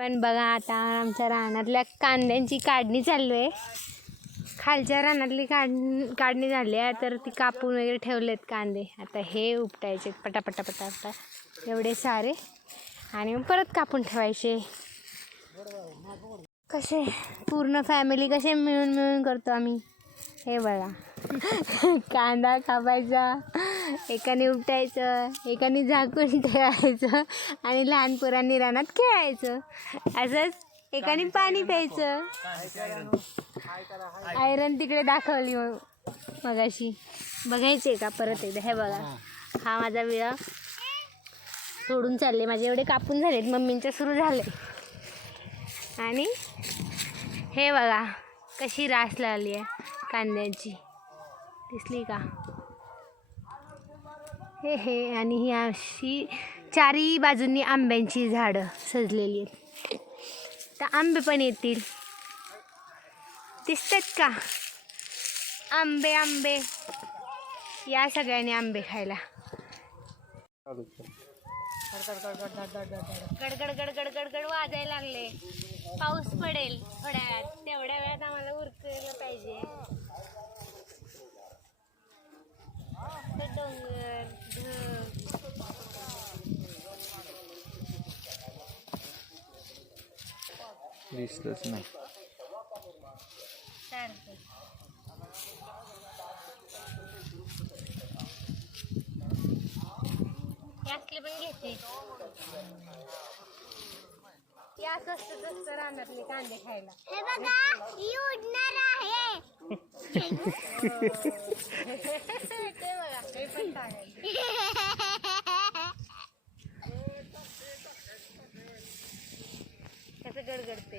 पण बघा आता आमच्या रानातल्या कांद्यांची काढणी चालू आहे. खालच्या रानातली काढणी झाली आहे तर ती कापून वगैरे ठेवलेत कांदे. आता हे उपटायचे पटापटा पटापटा एवढे सारे आणि मग परत कापून ठेवायचे. कसे पूर्ण फॅमिली कसे मिळून मिळून करतो आम्ही. हे बघा कांदा कापायचा, एकाने उपटायचं, एकाने झाकून ठेवायचं आणि लहान पोरांनी रानात खेळायचं. असंच एकाने पाणी प्यायचं. आयरन तिकडे दाखवली मगाशी, बघायचे का परत एकदा. हे बघा हा माझा विळा सोडून चालले, माझे एवढे कापून झालेत, मम्मींचे सुरू झाले. आणि हे बघा कशी रास लावली आहे कांद्याची, दिसली का. हे आणि ही अशी चारी बाजूंनी आंब्यांची झाडं सजलेली आहेत. तर आंबे पण येतील, दिसतात का. आंबे आंबे या सगळ्यांनी आंबे खायला. गडगड गडगड गडगड वाजायला लागले. पाऊस पडेल थोड्या वेळात, तेवढ्या वेळात आम्हाला उरकलं पाहिजे. डोंगर दिसतच नाही. यातले पण घेते. या स्वस्त स्वस्त रानातले कांदे खायला. हे बघा ही उडणार आहे. ते बघा ते पण टाकायचं. कसं गडगडते.